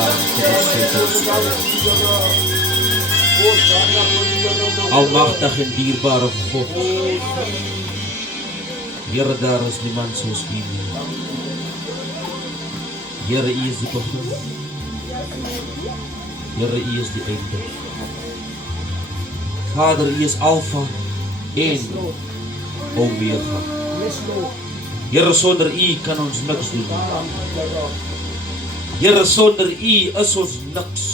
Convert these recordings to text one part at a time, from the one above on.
naam almachtig en dierbare God. Here, daar is niemand soos U nie. Here, U is die begin. Here, U is die einde. Vader, U is Alpha en Omega. Here, sonder U kan ons niks doen. Here, sonder U is ons niks.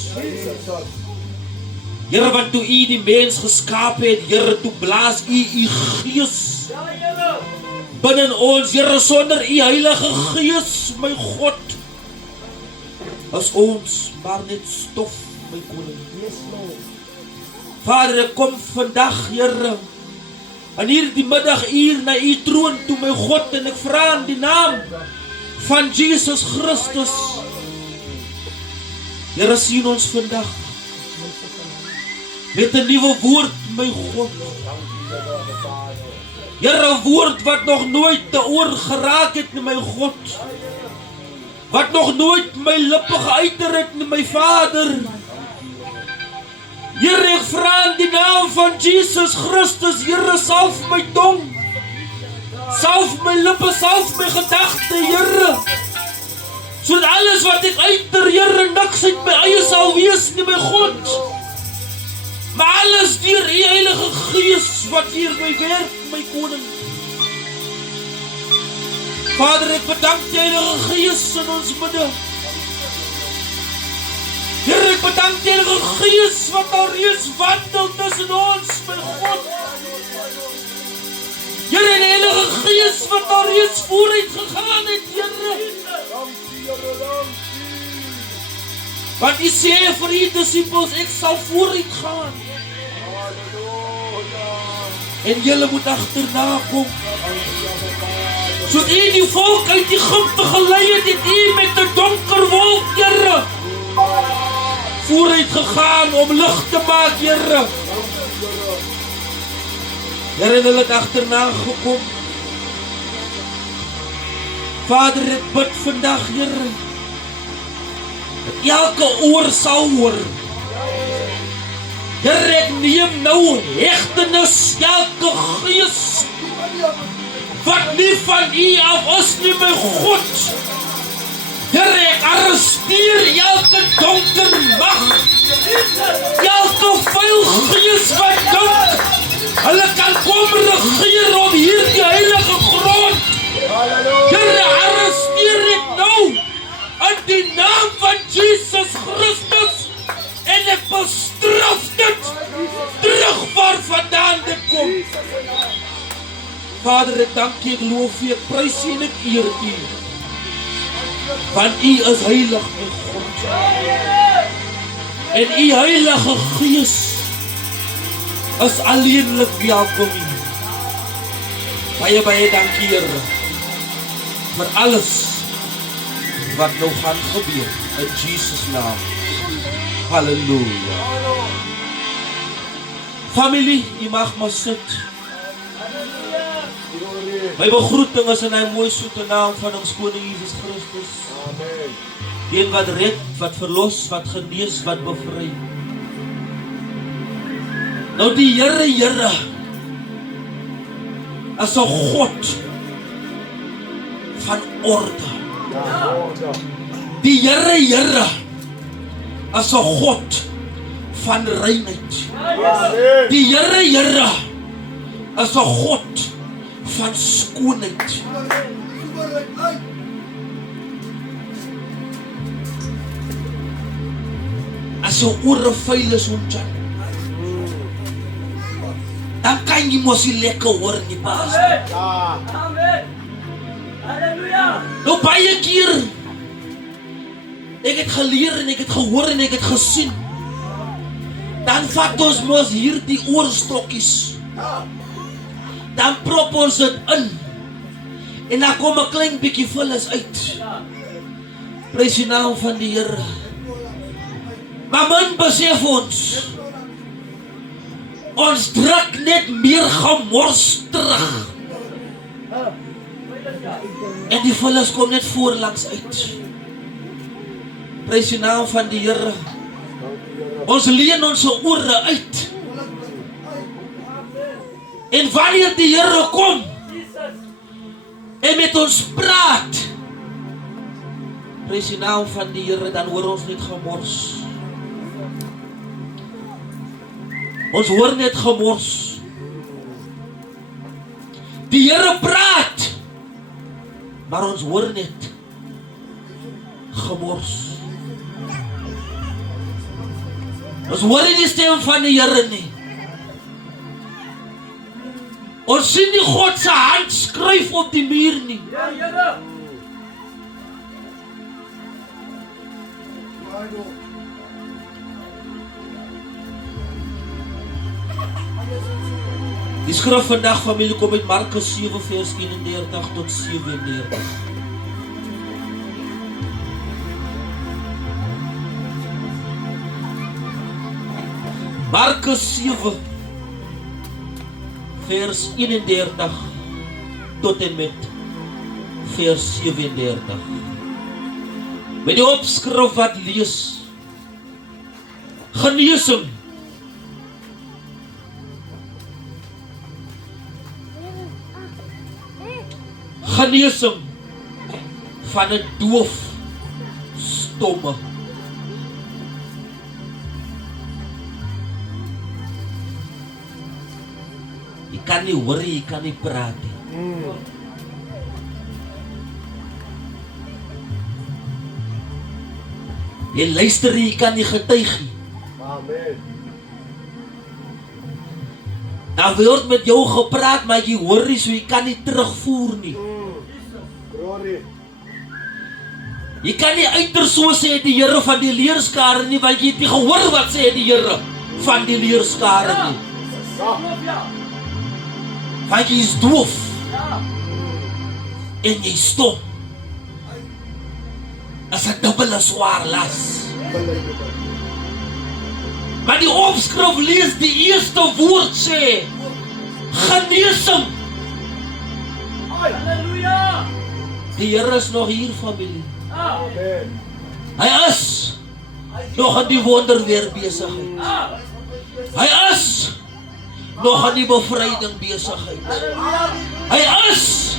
Here, want toe U die mens geskaap het, Here, toe blaas U Gees binne ons. Here, sonder U Heilige Gees, my God, is ons maar net stof, my koning. Vader, ek kom vandag, Here, en hier die middaguur na U troon toe, my God, en ek vra in die naam van Jesus Christus. Here, sien ons vandag met 'n nuwe woord, my God. Here, 'n woord wat nog nooit te oor geraak het, my God. Wat nog nooit my lippe geuiter het, my Vader. Here, ek vra in die naam van Jesus Christus, Here, salf my tong, salf my lippe, salf my gedagte, Here, sodat alles wat ek uiter, Here, niks uit my eie sal wees nie, my God, maar alles deur U Heilige Gees wat hier my werk, my koning. Vader, ek bedank die Heilige Gees in ons midde. Here, ek bedank die Heilige Gees wat al reeds wandel tussen ons, my God. Here, die Heilige Gees wat al reeds vooruit gegaan het, Here. Want U sê vir U disippels, ek sal vooruit gaan. En julle moet agterna kom. So U die volk uit Egipte gelei het, het U met 'n donker wolk, Here, vooruit gegaan om lig te maak, Here. Here, hulle het agterna gekom. Vader, ek bid vandag, Here, dat elke oor sal hoor. Here, ek neem nou hegtenis, elke gees wat nie van U af is nie, my God. Here, ek arresteer elke donker mag, elke vuil gees wat dink hulle kan kom regeer op hierdie heilige grond. Here, arresteer dit nou in die naam van Jesus Christus en ek bestraf dit terug waar vandaan dit kom. Vader, ek dank U, ek loof U, ek prys U en ek eer U. Want U is heilig, my God. En U Heilige Gees is alleenlik welkom hier. Baie, baie dankie, Here, vir alles wat nou gaan gebeur. In Jesus naam. Halleluja. Familie, jy mag maar sit. My begroeting is in die mooi soete naam van ons Koning Jesus Christus. Amen. Die een wat red, wat verlos, wat genees, wat bevry. Nou die Here is 'n God van orde. Die Here is 'n God van reinheid. Die Here is 'n God van skoonheid. As jou ore vuil is ontjan, dan kan jy mos nie lekker hoor nie, baas. Amen. Halleluja. Nou baie keer ek het geleer en ek het gehoor en ek het gesien, dan vat ons mos hierdie oorstokkies, dan prop ons dit in en dan kom 'n klein bietjie vullis uit. Prys die naam van die Here. Maar min besef ons druk net meer gemors terug. En die vullis kom net voorlangs uit. Prys die naam van die Here. Ons leen ons ore uit. En wanneer die Here kom en met ons praat, prys die naam van die Here, dan hoor ons net gemors. Ons hoor net gemors. Die Here praat, maar ons hoor net gemors. Ons hoor nie die stem van die Here nie. Ons sien nie God se hand skryf op die muur nie. Ja, Here. Die skrif vandag, familie, kom uit Markus 7 vers 31 tot 37. Markus 7 vers 31 tot en met vers 37. Met die opskrif wat lees: genesing. Genesing van 'n doof stomme. Jy kan nie hoor, jy kan nie praat nie. Jy luister, jy kan nie getuig nie. Amen. Daar word met jou gepraat, maar jy hoor nie, so jy kan nie terugvoer nie. Glory. Jy kan nie uiter so sê die Here van die leerskare nie, want jy het nie gehoor wat sê die Here van die leerskare nie. Ja. Want jy is doof Ja. en jy stom. As 'n dubbele swaar las. Maar die opskrif lees die eerste woord sê genesing. Halleluja. Die Here is nog hier, familie. Ja. Amen. Hy is nog aan die wonderwerk besigheid. Ja. Hy is nog aan die bevryding besigheid. Halleluja. Hy is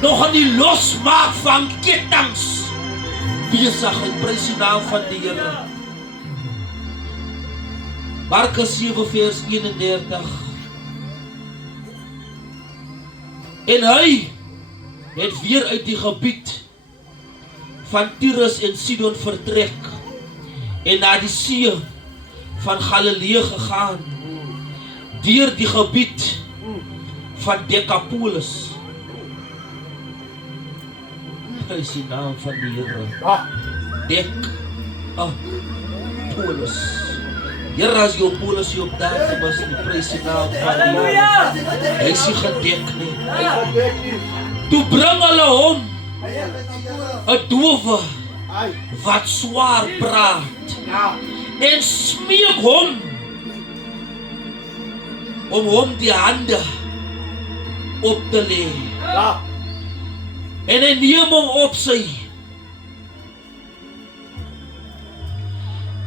nog aan die losmaak van kettinge besigheid. Prys die naam van die Here. Markus 7 vers 31. En hy het weer uit die gebied van Tyrus en Sidon vertrek en na die see van Galilea gegaan, deur die gebied van Decapolis. Prys die naam van die Here. Decapolis. Here, as jou polis hier op daardie was, die prys die naam van die Here. Halleluja. Hy is nie gedek nie. Ja. Toe bring hulle hom 'n dowe wat swaar praat en smeek hom om hom die hande op te lê. En hy neem hom op sy.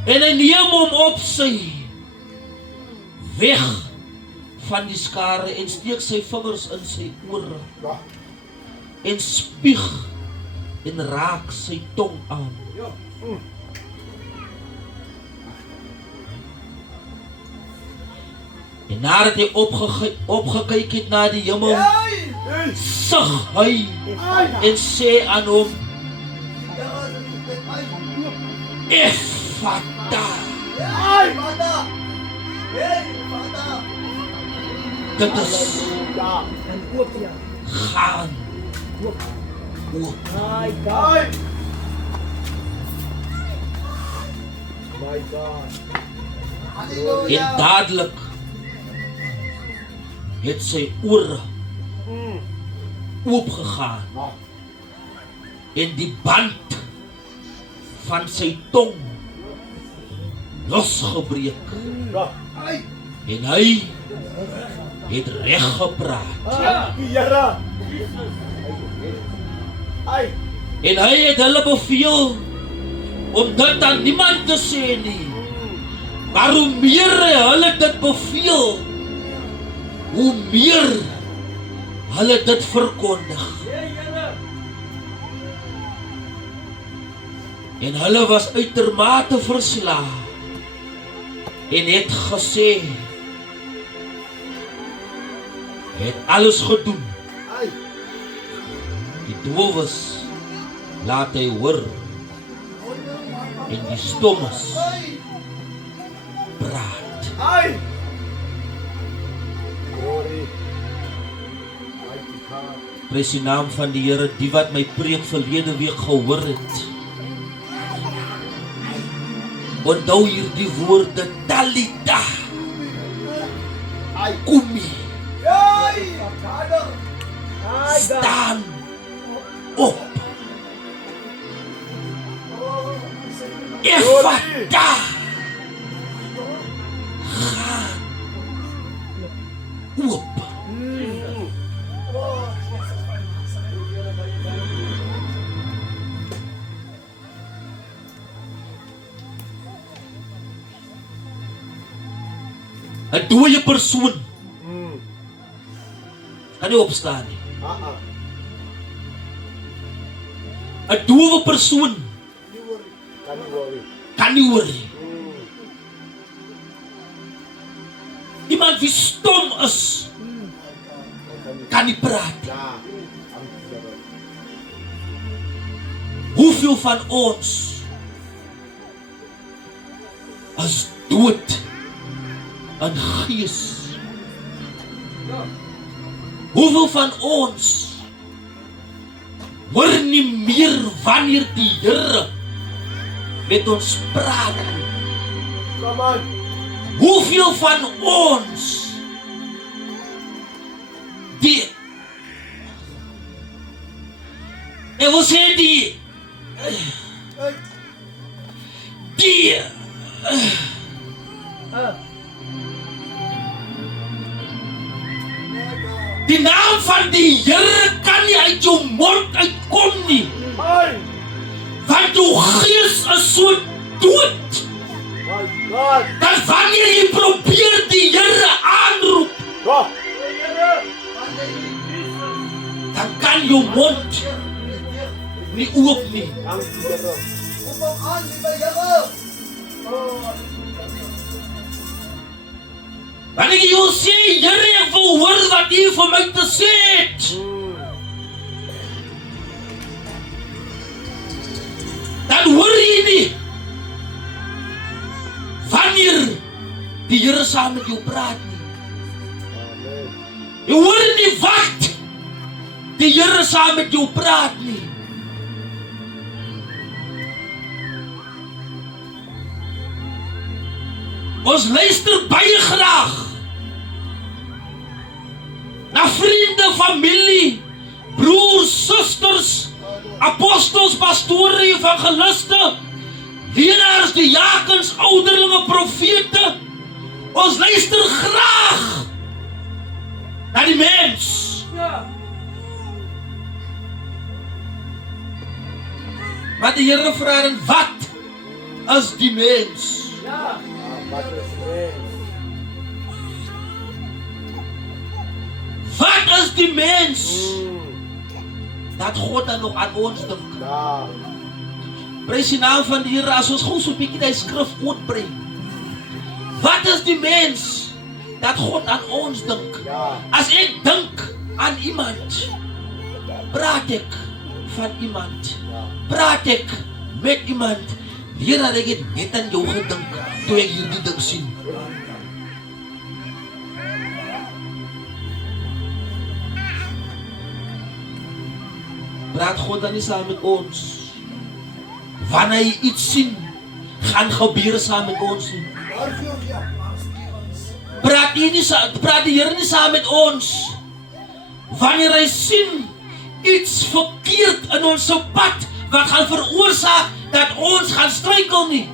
En hy neem hom op sy weg van die skare en steek sy vingers in sy ore en spieg en raak sy tong aan. En nadat hy opgekyk het na die hemel, sug hy en sê aan hom: Ephata. Dit is gaan oop. My God. En dadelik het sy ore oopgegaan en die band van sy tong losgebreek en hy het reg gepraat en hy het hulle beveel om dit aan niemand te sê nie. Maar hoe meer hulle dit beveel, hoe meer hulle dit verkondig. En hulle was uitermate verslae en het gesê, het alles gedoen. Ai. Die dowes laat hy hoor en die stommes praat. Ai. Glory. Mighty God. Prys die naam van die Here, die wat my preek verlede week gehoor het. Onthou hierdie woorde, Talita Ai. Kumi, Ai. Vader. staan op. Ephata, gaan oop. Een dooie persoon kan nie opstaan nie. Een dooie persoon Kan nie worry. kan nie hoor nie. Iemand wie stom is, kan nie praat. Ja. Hoeveel van ons is dood in gees? Hoeveel van ons hoor nie meer wanneer die Here met ons praat? Come on. Hoeveel van ons die ek wil sê die naam van die Here kan nie uit jou mond uitkom nie, Ai. want jou gees is so dood, My God. dat wanneer jy probeer die Here aanroep, Go. dan kan jou mond nie oop nie. Dankie Here. Wanneer jy wil sê, Here, ek wil hoor wat U vir my te sê het, dan hoor jy nie wanneer die Here saam met jou praat nie. Amen. Jy hoor nie wat die Here saam met jou praat nie. Ons luister baie graag na vriende, familie, broers, susters, apostels, pastore, evangeliste, leraars, diakens, ouderlinge, profete. Ons luister graag na die mens. Maar die Here vra dan, wat is die mens? Wat is mens? Wat is die mens? Dat God dan nog aan ons dink. Ja. Prys die naam van die Here, as ons gou so 'n bietjie die skrif uitbrei. Wat is die mens? Dat God aan ons dink. Ja. As ek dink aan iemand, praat ek van iemand. Praat ek met iemand. Here, ek het net aan jou gedink toe ek hierdie ding sien. Praat God dan nie saam met ons? Wanneer hy iets sien, gaan gebeur saam met ons nie. Praat die Here nie saam met ons? Wanneer hy sien iets verkeerd in ons pad, wat gaan veroorsaak dat ons gaan struikel nie.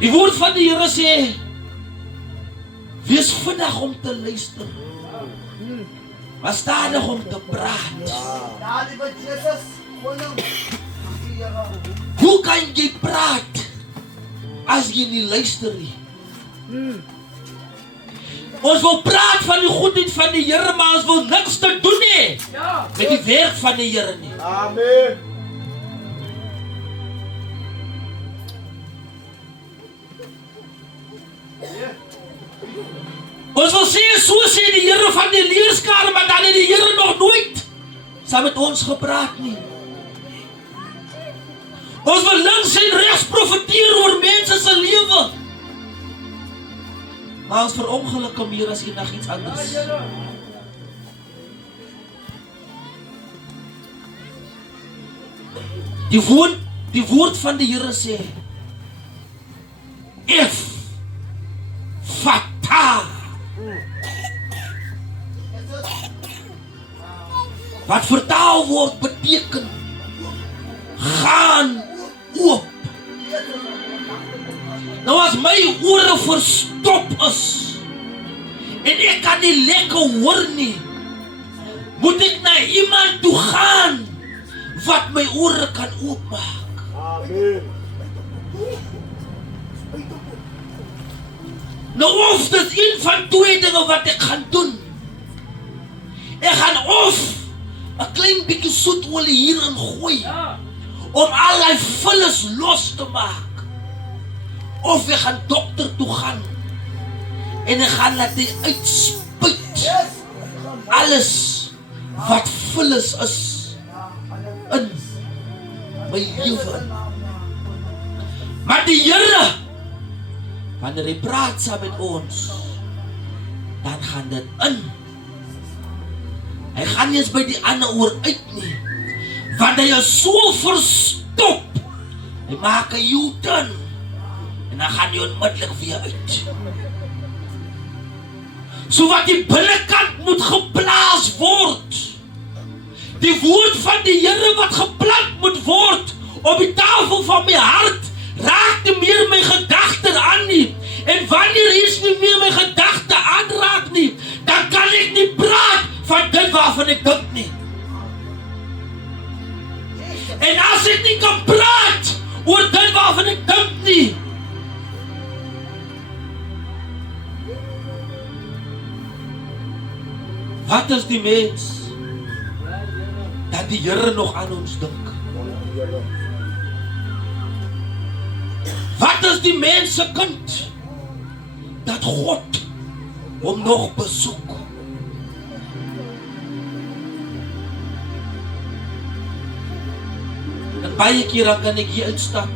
Die woord van die Here sê, wees vinnig om te luister. was stadig om te praat. Ja. Ja, liewe Jesus, koning. Die Here. Hoe kan jy praat as jy nie luister nie? Ons wil praat van die goedheid van die Here, maar ons wil niks te doen nie Ja. met die werk van die Here nie. Amen. Ons wil sê, so sê die Here van die leerskare, maar dan het die Here nog nooit saam met ons gepraat nie. Ons wil links en regs profeteer oor mense se lewe. Maar ons verongelukke meer as enigiets anders. Die woord van die Here sê, Fata. Wat vertaal word beteken, gaan oop. Nou as my ore verstop is, en ek kan nie lekker hoor nie, moet ek na iemand toe gaan, wat my ore kan oopmaak. Amen. Nou of dit een van twee dinge wat ek gaan doen. Ek gaan of 'n klein bietjie soetolie hierin gooi, Ja. om allerlei vullis los te maak. Of ek gaan dokter toe gaan, en ek gaan laat hy uitspuit alles wat vullis is in my lewe. Maar die Here, wanneer hy praat saam met ons, dan gaan dit in. Hy gaan nie eens by die ander oor uit nie, want hy is so verstop. Hy maak 'n U-turn, en dan gaan hy onmiddellik weer uit. So wat die binnekant moet geplaas word, die woord van die Here wat geplant moet word op die tafel van my hart, raak nie meer my gedagte aan nie. En wanneer iets nie meer my gedagte aanraak nie, dan kan ek nie praat van dit waarvan ek dink nie. En as ek nie kan praat oor dit waarvan ek dink nie, wat is die mens dat die Here nog aan ons dink? Wat is die mens se kind dat God hom nog besoek? En baie keer dan kan ek hier uitstap.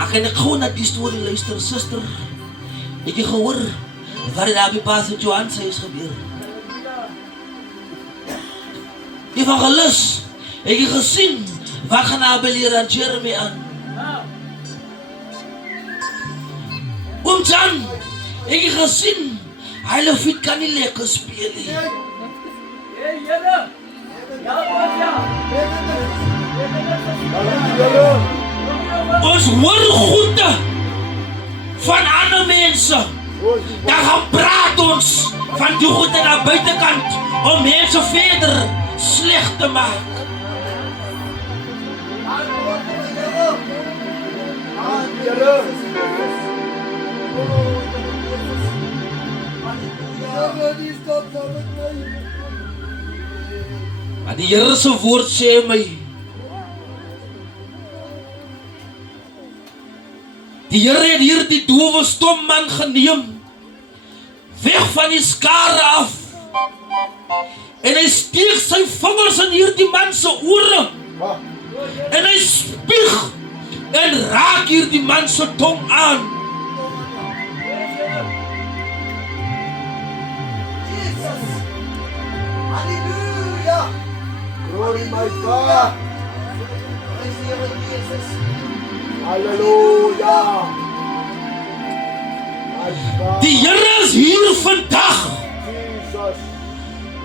Ek kan gou na die storie luister, suster. Ek het gehoor wat daar by Pastor Johan se is gebeur. Die evangelis, ek het gesien wat gaan daar by leer aan Jeremy aan. Ja. Oom Jan, ek het gesien, hy Lofiet kan nie lekker speel nie. Hey, Here. Ja, ja. Ons hoor goede van ander mense. Dan gaan praat ons van die goede na buitekant om mense verder sleg te maak. Maar die Here se woord sê my, die Here het hier die dowe stom man geneem, weg van die skare af, en hy steek sy vingers in hierdie man se ore, en hy spieg, en raak hierdie man se tong aan. Jesus. Halleluja. Glory my God. Prys die Here Jesus. Hallelujah. My God. Die Here is hier vandag, Jesus.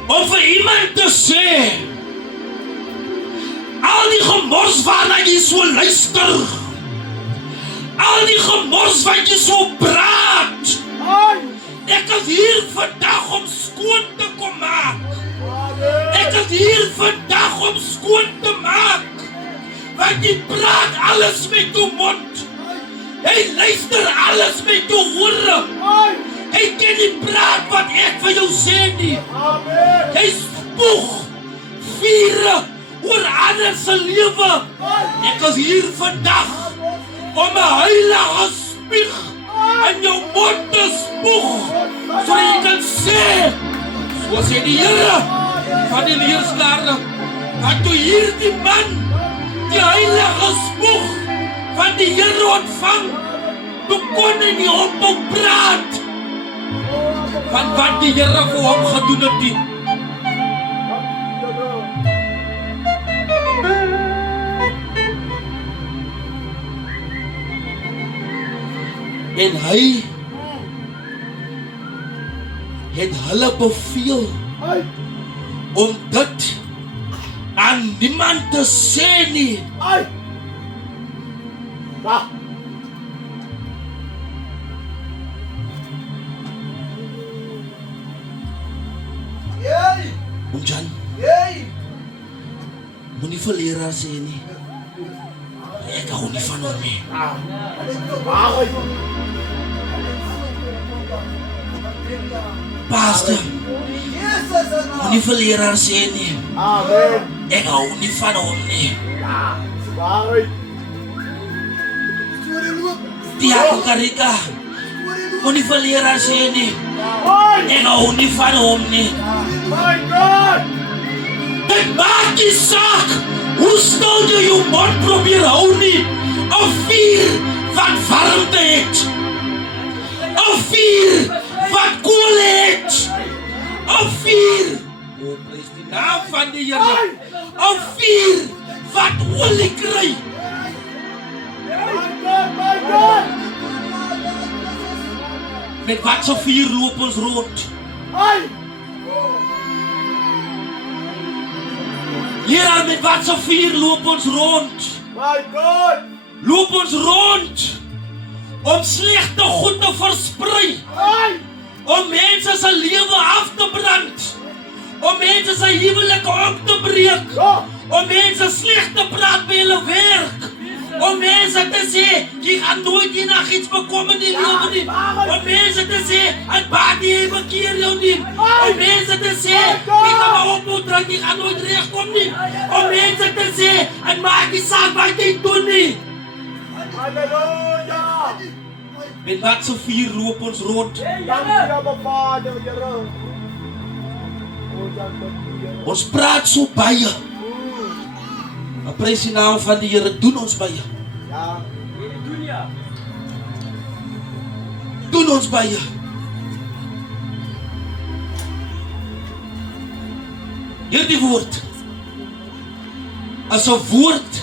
om vir iemand te sê, al die gemors waarna jy so luister, al die gemors wat jy so praat, Ek is hier vandag om skoon te kom maak. Amen. Ek is hier vandag om skoon te maak. Want jy praat alles met jou mond. Jy luister alles met jou ore. Ai. Jy kan nie praat wat ek vir jou sê nie. Amen. Jy spoeg vure oor ander se lewe. Ek is hier vandag om 'n heilige spieg in jou mond te spoeg, sodat jy kan sê, so sê die Here van die leerskare, dat toe hierdie man die heilige spoeg van die Here ontvang, toe kon hy nie ophou praat van wat die Here vir hom gedoen het nie. En hy het hulle beveel Ai. om dit aan niemand te sê nie. Ai. Da. Yay! Oom Jan, Yay! moenie vir leraar sê nie. Ek hou nie van hom nie. Ai. Pastor, Jesus, anak! moenie vir leraar sê nie. Amen. Ek hou nie van hom nie. Ai. Tiago Karika, moenie vir leraar sê nie. Ai. Ek hou nie van hom nie. My God. Dit maak nie saak hoe stil jy jou mond probeer hou nie. 'n vuur wat warmte het. 'n vuur wat koel het. 'n vuur. O, prys die naam van die Here. 'n vuur wat olie kry. My God, my God. Met wat so vuur loop ons rond? Ai. Leraar, met wat so vuur loop ons rond? My God. Loop ons rond om slegte goed te versprei. Ai. Om mense se lewe af te brand. Om mense se huwelike op te breek. Ja. Om mense sleg te praat by hulle werk. Om mense te sê, jy gaan nooit enigiets bekom in die lewe nie. Om mense te sê, het baat jy bekeer jou nie. Om mense te sê, jy gaan maar opmoed druk, jy gaan nooit regkom nie. Om mense te sê, het maak nie saak wat jy doen nie. Halleluja. Met wat so vuur loop ons rond? Dankie aan Vader, Here. O, dankie, Here. Ons praat so baie. Maar prys die naam van die Here, doen ons baie. Ja. Doen ons baie. Hierdie woord is 'n woord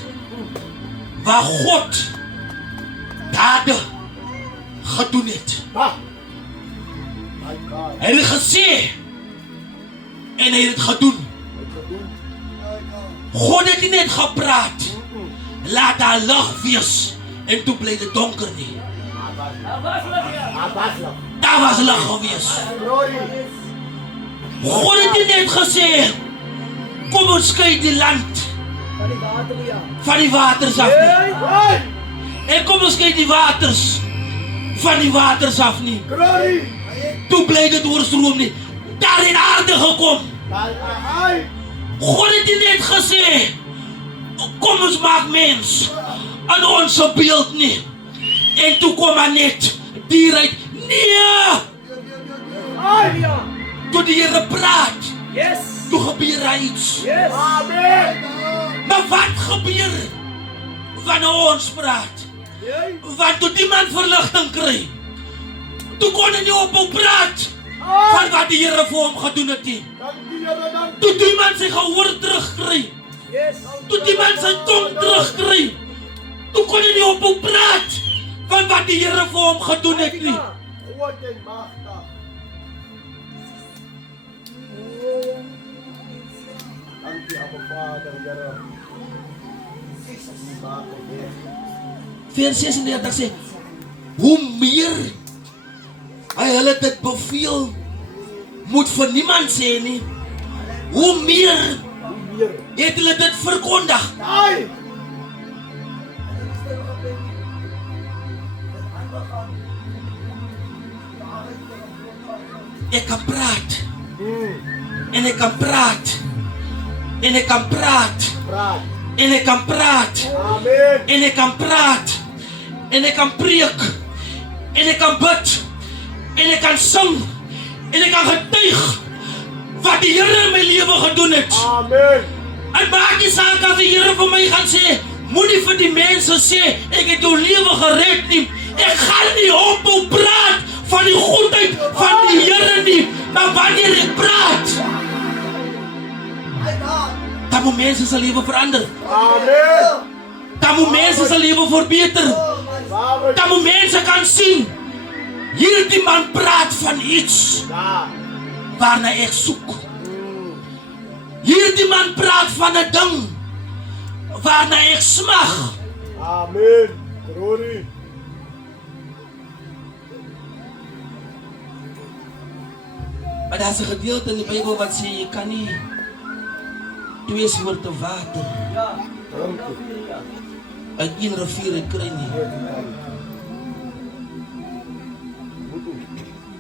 waar God dade gedoen het. Ha. My God. Hy het gesê en hy het gedoen. God het nie net gepraat, laat daar lig wees en toe bly dit donker nie. Abasla. Daar was lig gewees. Glory. God het nie net gesê, kom ons skei die land van die waters af nie. Ai. En kom ons skei die waters van die waters af nie. Glory. Toe bly dit oorstroom nie. Daar in aarde gekom. Ai. God het nie net gesê, kom ons maak mens in ons beeld nie. En toe kom maar net dier uit. Nee! Ai. Toe die Here praat, Yes. toe gebeur daar iets. Yes. Amen. Maar wat gebeur wanneer ons praat? Want toe die man verligting kry, toe kon hy nie ophou praat van wat die Here vir hom gedoen het nie. Dankie, Here. Dankie. Toe die man sy gehoor terugkry, Yes. toe die man sy tong terugkry, toe kon hy nie ophou praat van wat die Here vir hom gedoen het nie. Groot en magtig. Dankie aan Vader, Here. Maak het weer. Vers 36 sê, hoe meer Hy hulle dit beveel, moet vir niemand sê nie. Hoe meer Hier. het hulle dit verkondig. Ai! Ek kan praat. En ek kan praat. En ek kan praat. Praat. En ek kan praat. Amen. En ek kan praat. En ek kan preek. En ek kan bid. En ek kan sing. En ek kan getuig wat die Here in my lewe gedoen het. Amen. En maak nie saak as die Here vir my gaan sê, moenie vir die mense sê, ek het jou lewe gered nie. Ek gaan nie ophou praat van die goedheid van die Here nie. Maar wanneer ek praat, My God. dan moet mense se lewe verander. Amen. Dan moet mense se lewe verbeter. Oh, my Waarom? Dan moet mense kan sien, hierdie man praat van iets Ja. waarna ek soek. Hierdie man praat van 'n ding waarna ek smag. Amen. Glory. Maar daar's 'n gedeelte in die Bybel wat sê jy kan nie 2 soorte water Ja. uit 'n rivier kry nie.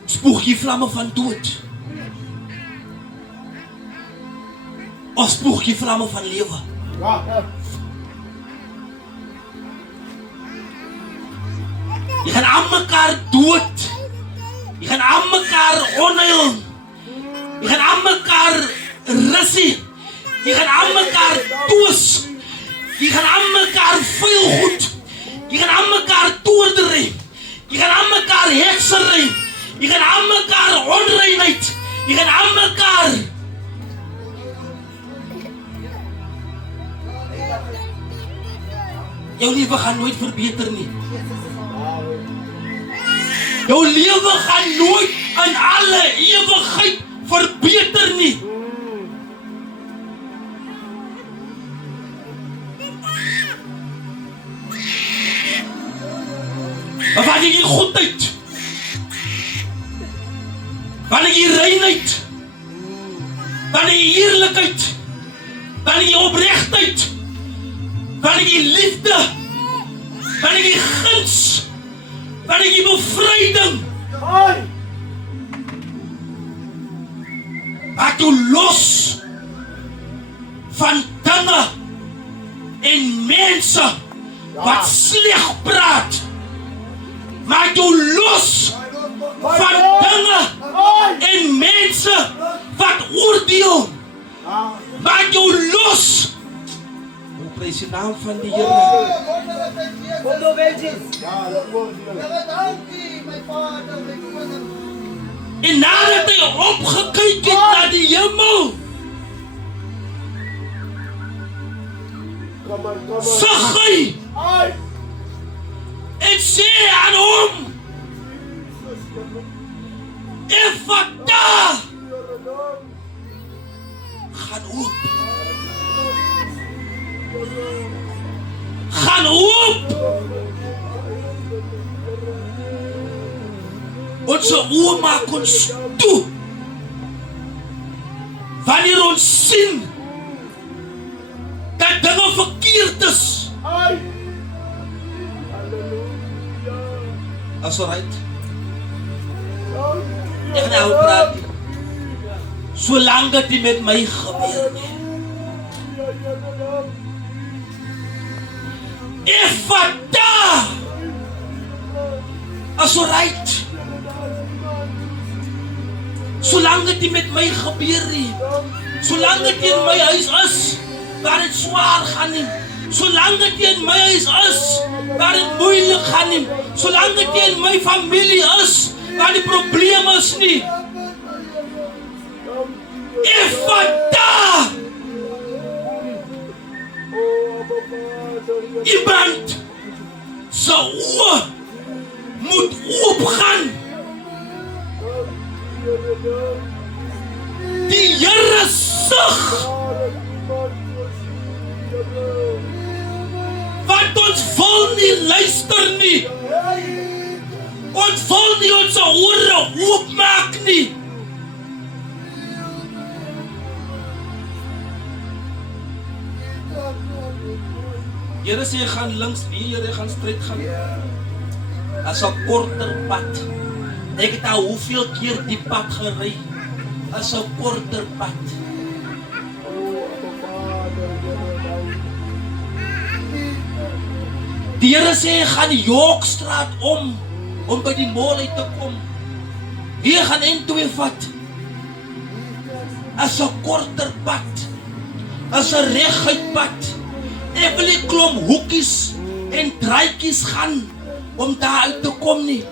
Spoeg jy vlamme van dood? Of spoeg jy vlamme van lewe? Ja. Jy gaan aan mekaar dood. Jy gaan aan mekaar onheil. Jy gaan aan mekaar rissie. Jy gaan aan mekaar toos. Jy gaan aan mekaar vuil goed. Jy gaan aan mekaar toordery. Jy gaan aan mekaar heksery. Jy gaan aan mekaar onreinheid. Jy gaan aan mekaar. Jou lewe gaan nooit verbeter nie. Jou lewe gaan nooit in alle ewigheid verbeter nie. Maar wanneer jy goedheid, wanneer jy reinheid, wanneer jy eerlikheid, wanneer jy opregtheid, wanneer jy liefde, wanneer jy guns, wanneer jy bevryding, Ai! maak jou los van dinge en mense wat sleg praat. Maak jou los van dinge en mense wat oordeel. Maak jou los. O, prys die naam van die Here. Kom nou, Benjies. Ja, dat wordt het. Dankie, my Vader, my koning. En nadat hy opgekyk het na die hemel, Kom maar, kom maar. sag hy Ai! en sê aan hom, Ephata, gaan oop. Gaan oop. Ons oë maak ons toe. Wanneer ons sien dat dinge verkeerd is. Ai! Halleluja. That's alright. Dankie. Ek gaan nou praat. Solank dit nie met my gebeur nie. Ephata. That's alright. Solank dit nie met my gebeur nie. Solank dit in my huis is, waar dit swaar gaan nie. Solank dit in my huis is, waar dit moeilik gaan nie. Solank dit in my familie is, waar die probleme is nie. Ephata! Iemand se oë moet oopgaan. Die Here sug. Want ons wil nie luister nie. Ons wil nie ons ore oopmaak nie. Here sê, gaan links, Here gaan straight gaan. As 'n korter pad. Ek het al hoeveel keer die pad gery. As 'n korter pad. Die Here sê, gaan die Yorkstraat om by die mall uit te kom. Hier gaan N2 vat. As 'n korter pad. As 'n reguit pad. Ek wil nie klomp hoekies en draadjies gaan om daar uit te kom nie.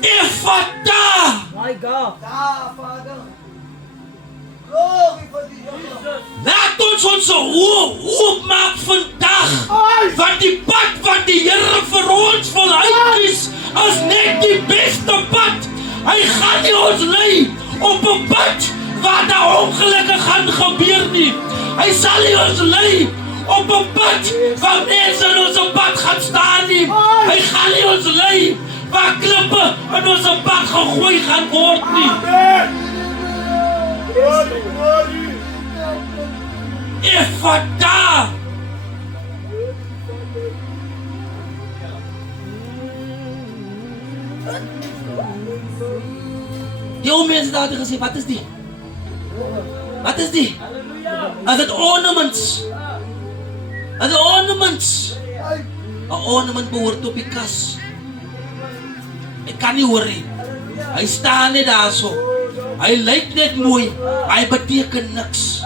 Ephata! My God. Da, Vader. Glory for thee, Jesus. Laat ons oë oopmaak vandag. Want die pad wat die Here vir ons wil uitkies is net die beste pad. Hy gaan nie ons lei op 'n pad waar daar ongelukke gaan gebeur nie. Hy sal nie ons lei op 'n pad waar mense in ons pad gaan staan nie. Hy gaan nie ons lei waar klippe in ons pad gegooi gaan word nie. Amen. Glory, glory. Ephata! Die ou mense daar het gesê, wat is die? Wat is die? As dit ornaments. As dit ornaments. 'n Ornament behoort op die kas. Ek kan nie hoor nie. Hy staan net daar so. Hy lyk net mooi. Hy beteken niks.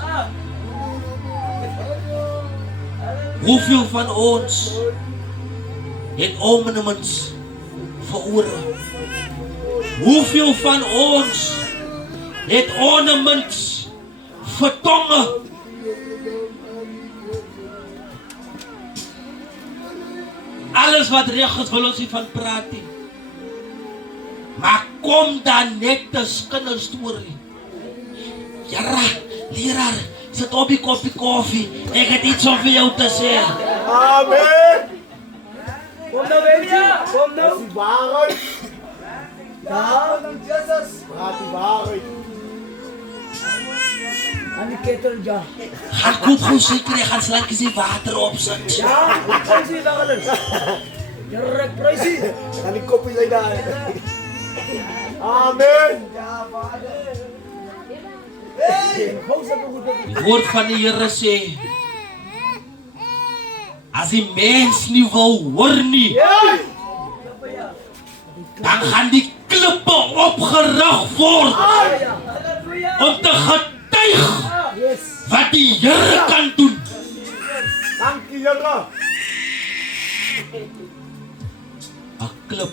Hoeveel van ons het ornaments vir ore? Hoeveel van ons het ornaments vir tonge? Alles wat reg is, wil ons nie van praat nie. Maar kom dan net 'n kinderstorie. Jara, leraar, sit op die koppie koffie. Ek het iets om vir jou te sê. Amen. Kom nou, Benji. Kom nou. Die waarheid. Da, ng Jesus. Praat die waarheid. Aan die ketel ja. Gaan koop gou seker, jy gaan slankies die water opsit. Ja, prysie daar alles. Direk prysie. Gaan die koppies uit daar. Amen. Da, Vader. Hey! Hou se goed. Die woord van die Here sê, as die mens nie wil hoor nie, Ja. dan gaan die klippe opgerig word om te getuig Yes. wat die Here kan doen. Dankie, Here. 'n Klip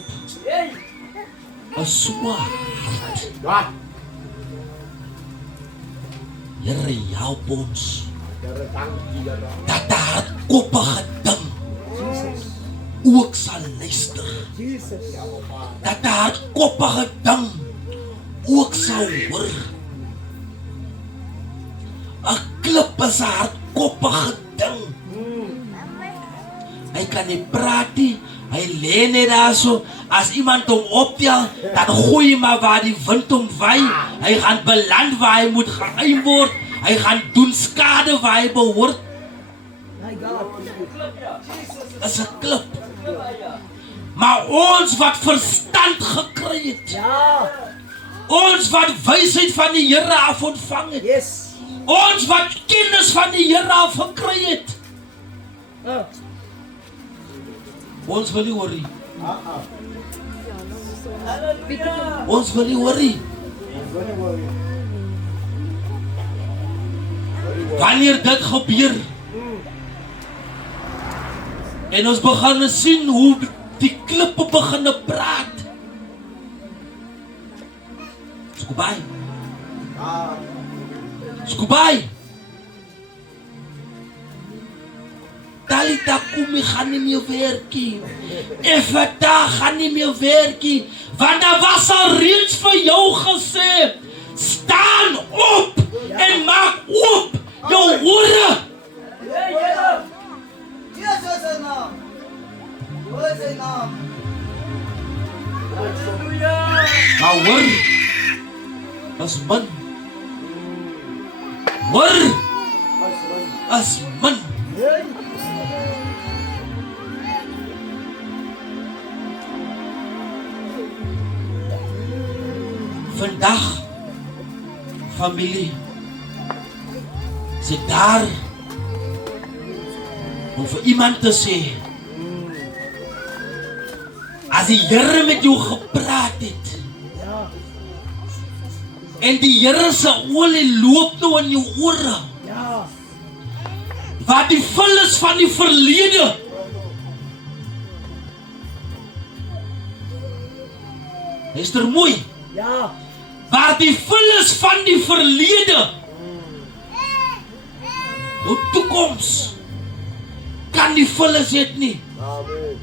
is swaar. Ja. Here, help ons Here, dankie, Here. dat die hardkoppige ding ook sal luister. Jesus. Dat die hardkoppige ding ook sal hoor. 'n Klip is 'n hardkoppige ding. Hy kan nie praat nie. Hy lê net daar so. As iemand hom optel, dan gooi hy maar waar die wind hom waai. Hy gaan beland waar hy moet geëim word. Hy gaan doen skade waar hy behoort. My God. Is 'n klip. Maar ons wat verstand gekry het, Ja. ons wat wysheid van die Here af ontvang het, Yes. ons wat kennis van die Here af gekry het, ons wil nie worry. Ons wil nie worry. Wanneer dit gebeur en ons begin sien hoe die klippe begin praat. Skubai. Skubai. Talita kumi gaan nie meer werkie. Ephata gaan nie meer werkie. Want daar was al reeds vir jou gesê, staan op en maak oop jou ore. Jesus' naam. Wat is hoor as min. Hoor as min. Vandag, familie, sit daar om vir iemand te sê, as die Here met jou gepraat het, en die Here se olie loop nou in jou ore, wat die vullis van die verlede, luister mooi, waar die vullis van die verlede, jou toekoms, kan die vullis het nie. Amen.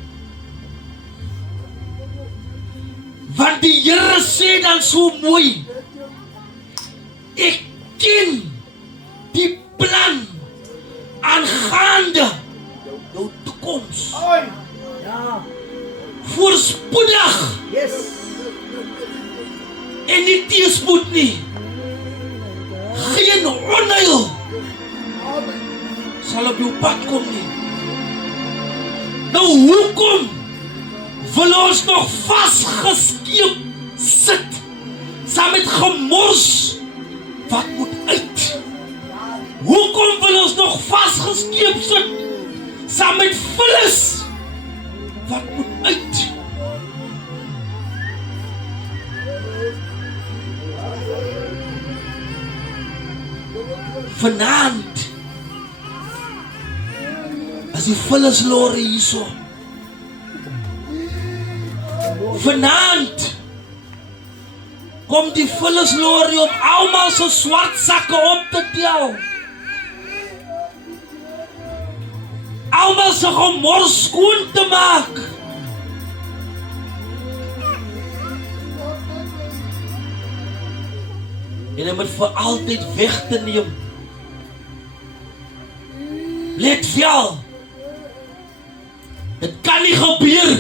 Want die Here sê dan so mooi, ek ken die plan aangaande jou toekoms. Voorspoedig en nie teëspoed nie. Geen onheil sal op jou pad kom nie. Nou hoekom wil ons nog vasgeskeep sit saam met gemors wat moet uit? Hoekom wil ons nog vasgeskeep sit saam met vullis wat moet uit? Vanaand as die vullis lorry hierso. Vanaand kom die vullis lorry om almal se swart sakke op te tel. Almal se gemors skoon te maak. En hy moet vir altyd weg te neem. Let wel, dit kan nie gebeur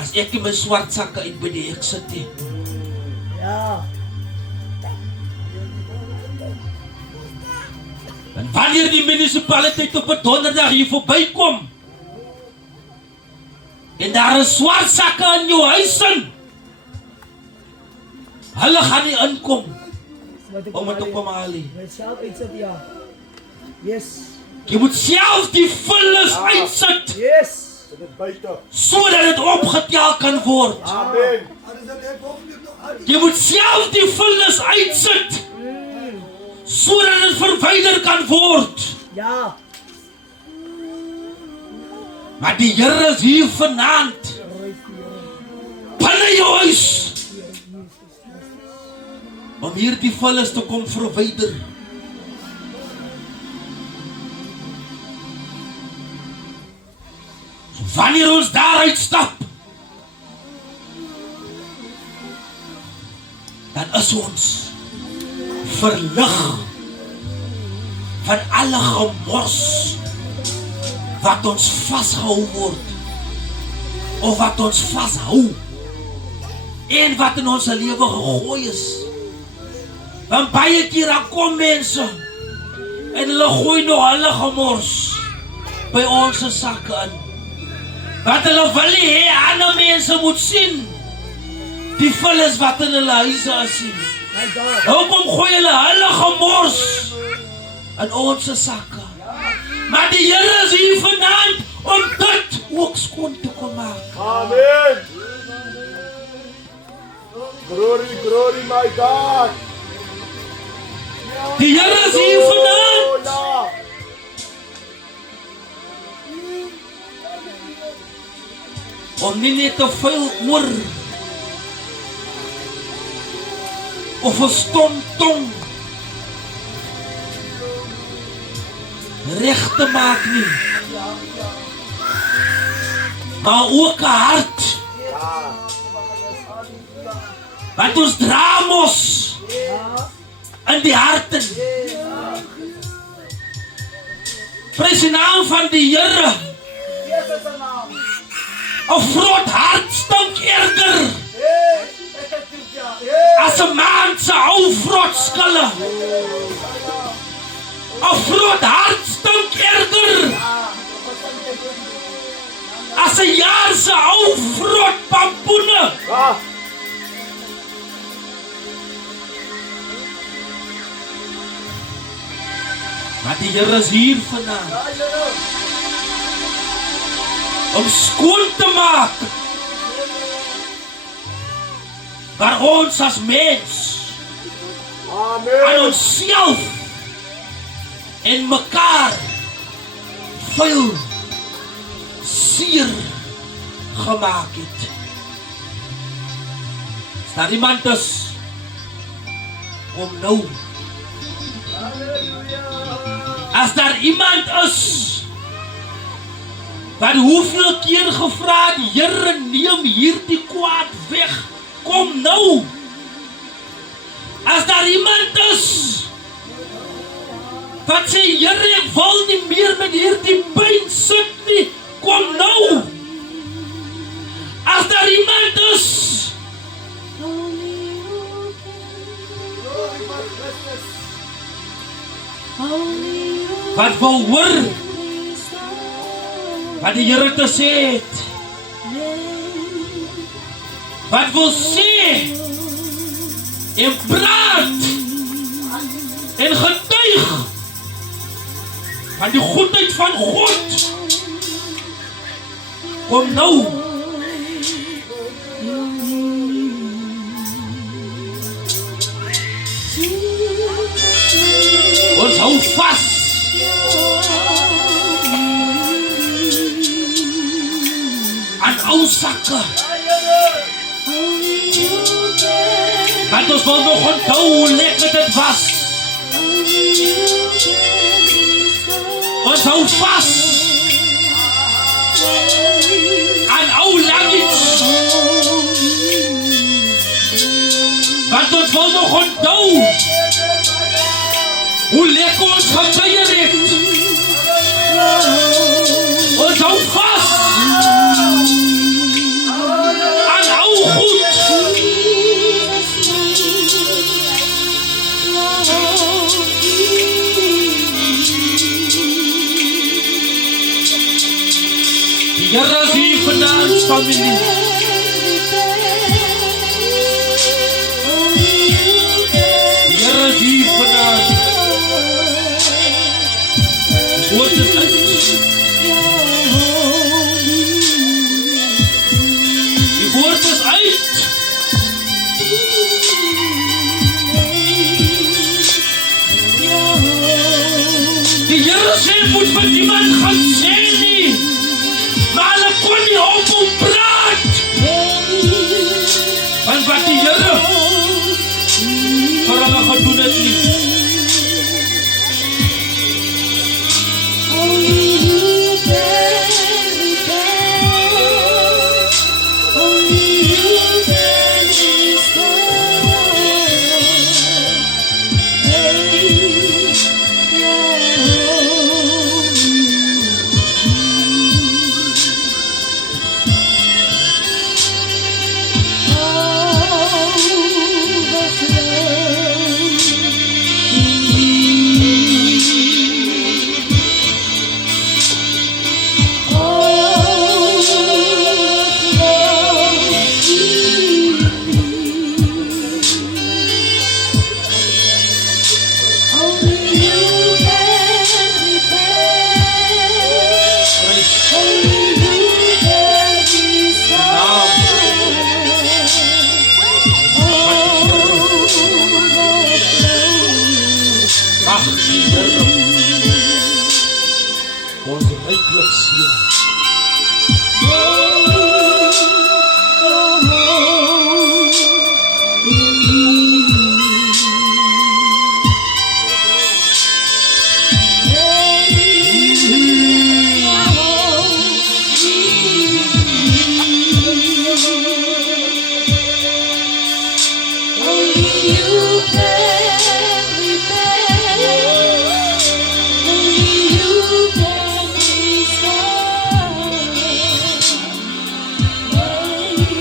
as ek nie my swart sakke uit by die hek sit nie. En wanneer die munisipaliteit op 'n donderdag hier verbykom en daar is swart sakke in jou huis in, hulle gaan nie inkom om het op hom haal nie. Jy moet self die vullis uitsit, sodat het opgetel kan word. Amen. Jy moet self die vullis uitsit, sodat het verwyder kan word. Maar die Here is hier vanaand, binne jou huis, om hier die vullis te kom verwyder. So wanneer ons daaruit stap, dan is ons verlig van alle gemors wat ons vasgehou word, of wat ons vashou, en wat in ons lewe gegooi is. Want baie keer dan kom mense en hulle gooi nog hulle gemors by ons sakke in. Wat hulle wil nie hê ander mense moet sien die vullis wat in hulle huise is. Hoekom gooi hulle gemors in ons sakke? Maar die Here is hier vanaand om dit ook skoon te kom maak. Amen. Glory, glory, my God. Die Here is hier vanaand om nie net te veel oor of 'n stom tong reg te maak nie, maar ook 'n hart wat ons dra mos in die harten. Prys die naam van die Here. 'n vrot hart stink erger as 'n man se ou vrot skulle. 'n vrot hart stink erger as 'n jaar se ou vrot pampoene. Ah, Maar die Here is hier vanaand om skoon te maak waar ons as mens aan amen. onsself en mekaar vuil seer gemaak het. Is daar iemand is om nou? As daar iemand is wat hoeveel keer gevra het, Here neem hierdie kwaad weg, kom nou. As daar iemand is wat sê, Here ek wil nie meer met hierdie pyn sit nie, kom nou. As daar iemand is wat wil hoor wat die Here te sê het, wat wil sê en praat en getuig van die goedheid van God, kom nou. Ons hou vas aan ou sakke, want ons wil nog onthou hoe lekker dit was. Ons hou vas aan ou langetjies, want ons wil nog onthou hoe lekker ons gekuier het. Ons hou vas aan ou goed. Die Here is hier vanaand, familie. Die Here is hier vanaand. Die woord is uit. Die woord is uit. Die Here sê, moet met iemand gaan sê nie, maar hulle kon nie op hom praat. Want wat die Here vir hulle gedoen het nie. Ag, die Here, ons ryklik seën. You can